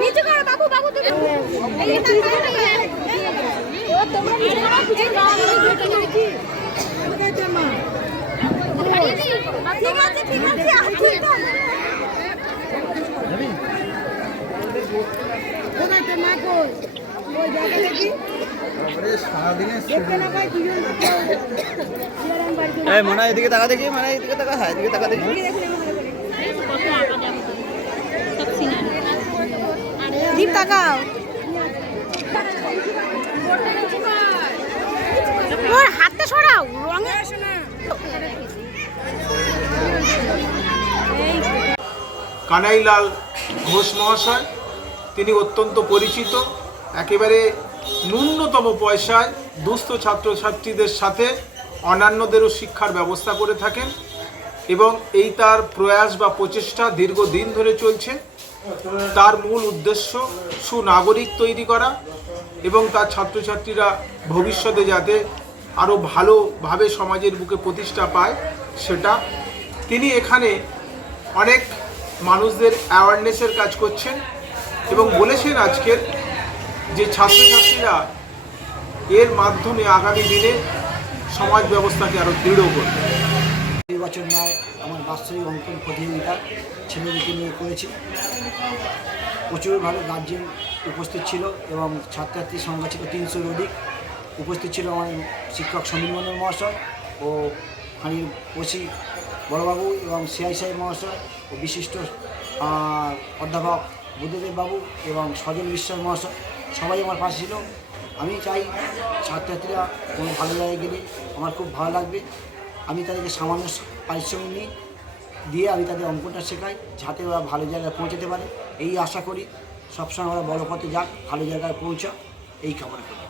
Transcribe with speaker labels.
Speaker 1: নিচু করো বাবু বাবু তুমি ঠিক আছে ঠিক আছে ঠিক আছে
Speaker 2: এই মনে হয় এদিকে তাকা দেখি মানে এদিকে তাকা হ্যাঁ এদিকে তাকা দেখি।
Speaker 1: দীপ তাকাও ওর সরাও রঙে।
Speaker 3: কানাইলাল ঘোষ মহাশয় তিনি অত্যন্ত পরিচিত। একেবারে ন্যূনতম পয়সায় দুস্থ ছাত্রছাত্রীদের সাথে অন্যান্যদেরও শিক্ষার ব্যবস্থা করে থাকেন এবং এই তার প্রয়াস বা প্রচেষ্টা দীর্ঘদিন ধরে চলছে। তার মূল উদ্দেশ্য সুনাগরিক তৈরি করা এবং তার ছাত্রছাত্রীরা ভবিষ্যতে যাতে আরও ভালোভাবে সমাজের বুকে প্রতিষ্ঠা পায় সেটা। তিনি এখানে অনেক মানুষদের অ্যাওয়ারনেসের কাজ করছেন এবং বলেছেন আজকের যে ছাত্রছাত্রীরা এর মাধ্যমে আগামী দিনে সমাজ ব্যবস্থাকে আরও দৃঢ় করবে।
Speaker 4: এই বছর নয়, আমার বাস্তবিক অঙ্কন প্রতিযোগিতা ছেলেদেরকে নিয়ে করেছি। প্রচুরভাবে গার্জেন উপস্থিত ছিল এবং ছাত্রছাত্রীর সংখ্যা ছিল তিনশোর অধিক। উপস্থিত ছিল আমার শিক্ষক সমীর মহাশয় ও হানির ওসি বড়বাবু এবং সিআই সাহেব মহাশয় ও বিশিষ্ট অধ্যাপক বুদ্ধদেব বাবু এবং সজল বিশ্বাস মহাশয়। সবাই আমার পাশে ছিল। আমি চাই ছাত্রছাত্রীরা কোনো ভালো জায়গায় গেলে আমার খুব ভালো লাগবে। আমি তাদেরকে সামান্য পারিশ্রমিক নিই, দিয়ে আমি তাদের অঙ্কনটা শেখাই, যাতে ওরা ভালো জায়গায় পৌঁছাতে পারে। এই আশা করি সবসময় ওরা বড় পথে যাক, ভালো জায়গায় পৌঁছা এই কামনা করি।